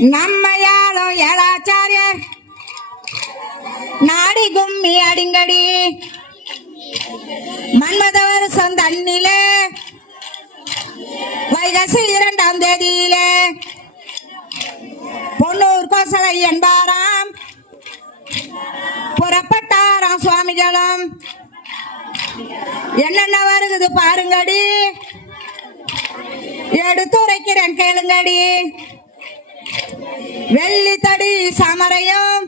நம்ம யாரும் ஏழாச்சாரியர் நாடி கும்மி அடிங்கடி. மன்மதவர் சொந்த அண்ணிலே வைகாசி இரண்டாம் தேதியிலே. பொன்னூர் கோசலை என்பாராம். புறப்பட்டாராம் சுவாமிகளும். என்னென்ன வருகுது பாருங்கடி. எடுத்துரைக்கிறேன் கேளுங்கடி. வெள்ளி தடி சமரையும்.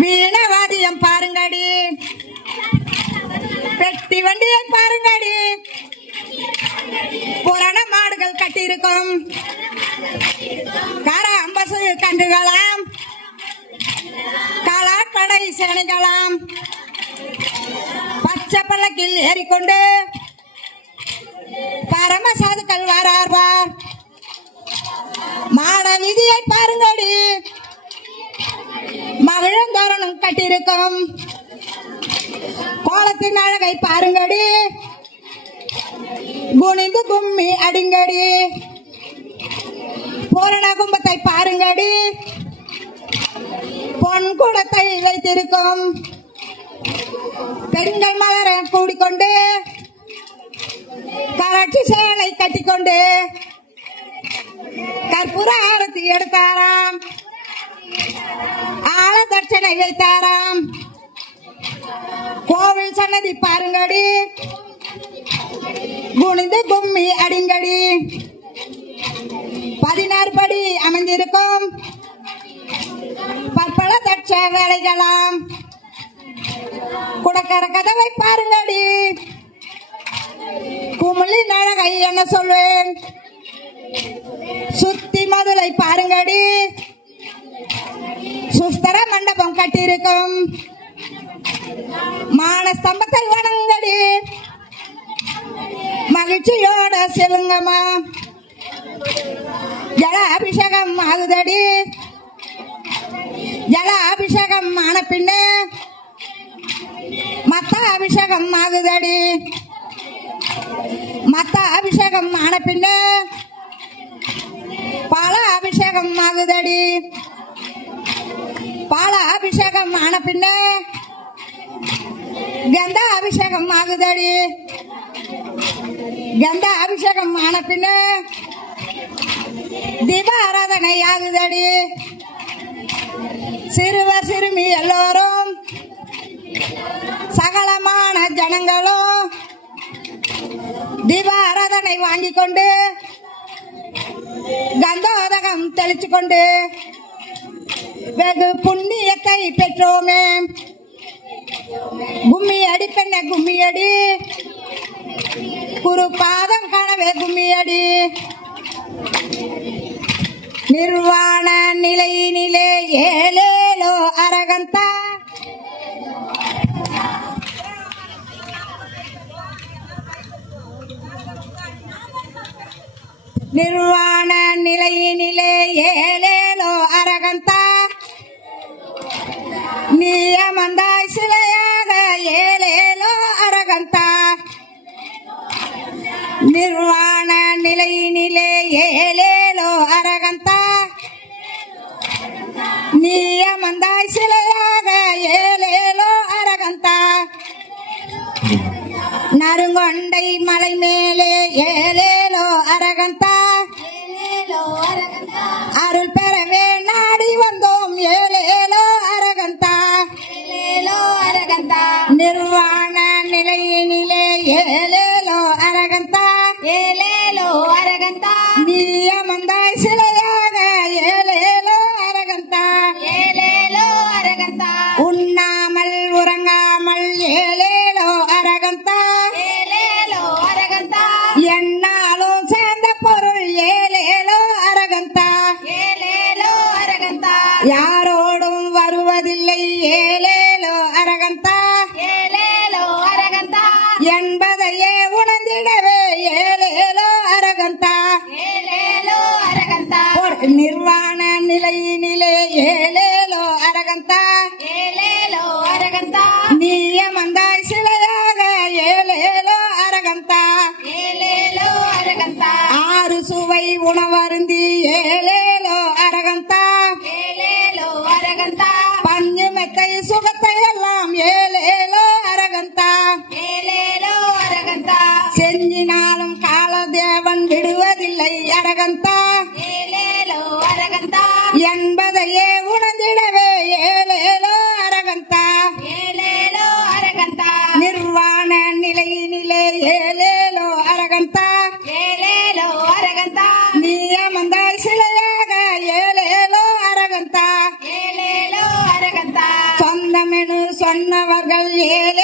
வீணவாதியம் பாருங்கடி. பெட்டி வண்டியை பாருங்கடி. புராண மாடுகள் கட்டியிருக்கும். கார அம்பசு கண்டுகளாம் கலாப்படை சேனைகளாம். பச்சை பள்ளக்கில் ஏறிக்கொண்டு பரம சாதுக்கள் வாரார்வார் மாட விதியை பாருங்கடி. மகிழந்தோரணம் கட்டியிருக்கும் கோலத்தின் அழகை பாருங்கடி. குனிந்து கும்மி அடிங்கடி. பூரண கும்பத்தை பாருங்கடி. பொன் குடத்தை வைத்திருக்கும். பெண்கள் மலர கூடிக்கொண்டு கராட்சி சேலை கட்டிக்கொண்டு கற்பூர ஆரத்தி எடுத்தாராம். ஆழ தட்சணை வைத்தாராம். கோவில் சன்னதி பாருங்கடி. குனிந்து கும்மி அடிங்கடி. பதினாறு படி அமைந்திருக்கும். பற்பல தட்ச வேலைகளாம். குடக்கர கதவை பாருங்கடி. குமிழின் அழகை என்ன சொல்வேன்? சுத்தி பாருங்கடி. சுஸ்தர மண்டபம் கட்டியிருக்கும். மானஸ்தம்பத்தை வணங்கடி. மகிழ்ச்சியோட செல்லுங்கம்மா. ஜல அபிஷேகம் ஆகுதடி. ஜல அபிஷேகம் ஆன பின்ன மத்த அபிஷேகம் ஆகுதடி. மத்த அபிஷேகம் ஆன பின்ன பால அபிஷேகம் ஆகுதடி. பால அபிஷேகம் ஆன பின்ன கந்த அபிஷேகம் ஆகுதடி. கந்த அபிஷேகம் ஆன பின்ன தீப ஆராதனை ஆகுதடி. சிறுவர் சிறுமி எல்லோரும் சகலமான ஜனங்களும் தீப ஆராதனை வாங்கி கொண்டு கந்தோதகம் தெளிச்சு கொண்டு வெகு புண்ணியத்தை பெற்றோமே. கும்மி அடி பெண்ண கும்மி அடி குரு பாதம் காணவே கும்மி அடி நிர்வாண நிலை ஏழுலோ அரகந்தா. நிர்வாண நிலையினிலே ஏலேலோ அரகந்தா. நியமந்தாய் சிலையாக ஏலேலோ அரகந்தா. நிர்வாண நிலையினிலே ஏலேலோ அரகந்தா. நியமந்தாய் சிலையாக ஏலேலோ அரகந்தா. நறுங்கொண்டை மலை மேலே ஏலேலோ Claro, el என்பதையே Yeah.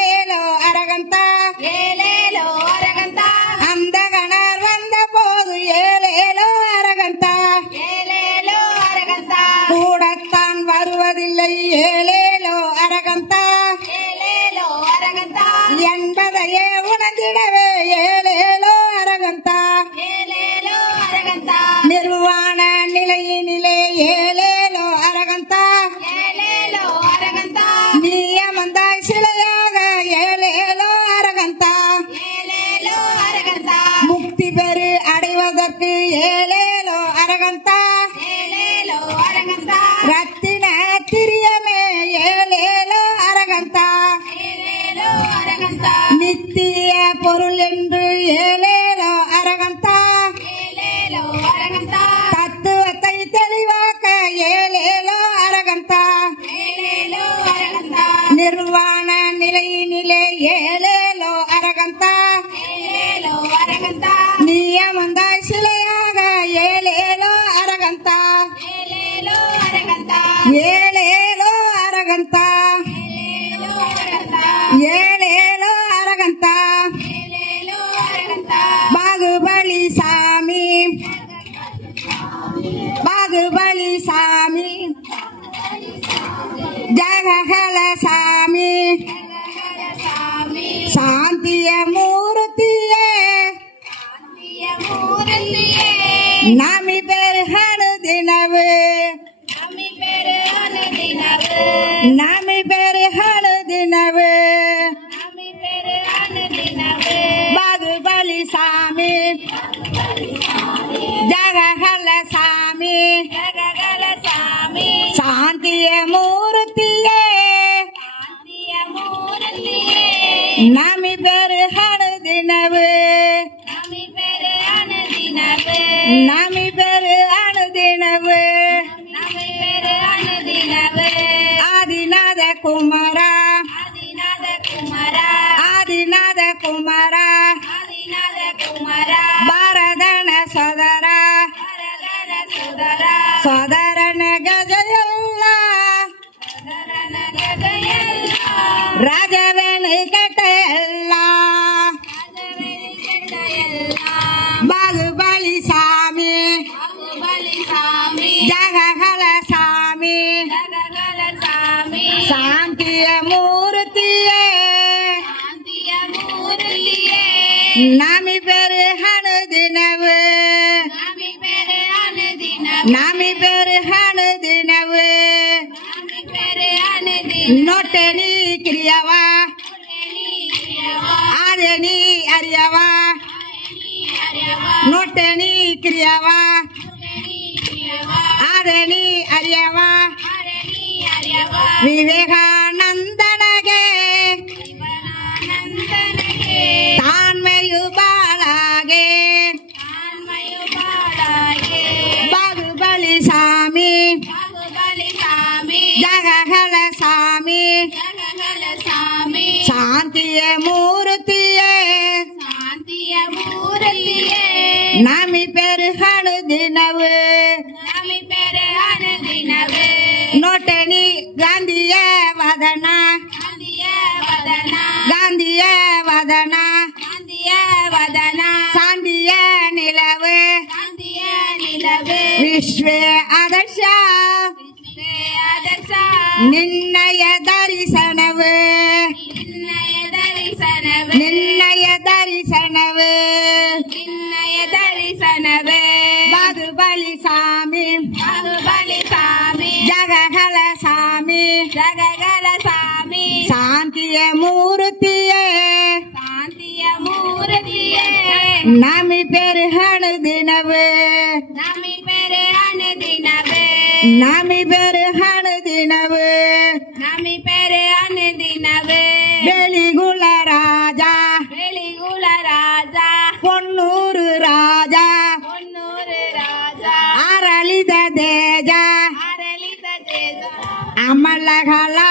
நித்திய பொருள் என்று ஏலேலோ அரகந்தா. ஏலேலோ அரகந்தா. தத்துவத்தை தெளிவாக்க ஏலேலோ அரகந்தா. ஏலேலோ அரகந்தா. நிர்வாண நிலையினிலே ஏலேலோ அரகந்தா. ஏலேலோ அரகந்தா. நியமந்தாய் சிலையாக ஏலேலோ அரகந்தா. ஏலேலோ ஜகஹல சாமி ஜககல சாமி சாந்திய மூர்த்தியே. சாந்திய மூரல்லியே நாமி பேரு ஹானது நவு. நோட்டு நீ கிரியவா. ஆறு நீ அறியவா. நோட்டு நீ கிரியவா. ஆறு நீ அறியவா. விவேகா நாமி பெருகானு தினவு. நாமி பெருகானு தினவு. நோட்டனி காந்திய வதனா. காந்திய வதனா. காந்திய வதனா. காந்திய வதனா. சாந்திய நிலவு. சாந்திய நிலவு. விஸ்வே அதர்ஷா விஸ்வே அதர்ஷா நின் ಮೂರ್ತಿಯೇ ಶಾಂತಿಯ ಮೂರ್ತಿಯೇ ನಾಮಿ ಪೆರು ಹಣು ದಿನವು ನಮಿ ಪೆರೆ ಅನುದಿನವೇ ನಾಮಿ ಪೆರು ಹಣು ದಿನವು ನಮಿ ಪೆರೆ ಅನುದಿನವೇ ಬೆಳಿಗುಳ ರಾಜ ಬೆಳಿಗುಳ ರಾಜ பொன்னூறு ராஜா ಹೊನ್ನೂರು ರಾಜ அரளித தேஜ ಅರಳಿದ ತೇಜ அமலகலாத்தாகே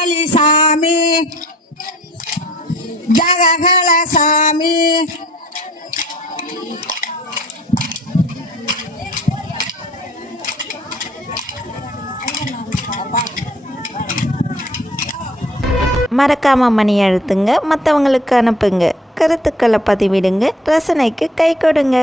தான்மையு சாமி. ஜககல சாமி. மறக்காமல் மணி அழுத்துங்க மற்றவங்களுக்கு அனுப்புங்க. கருத்துக்களை பதிவிடுங்க ரசனைக்கு கை கொடுங்க.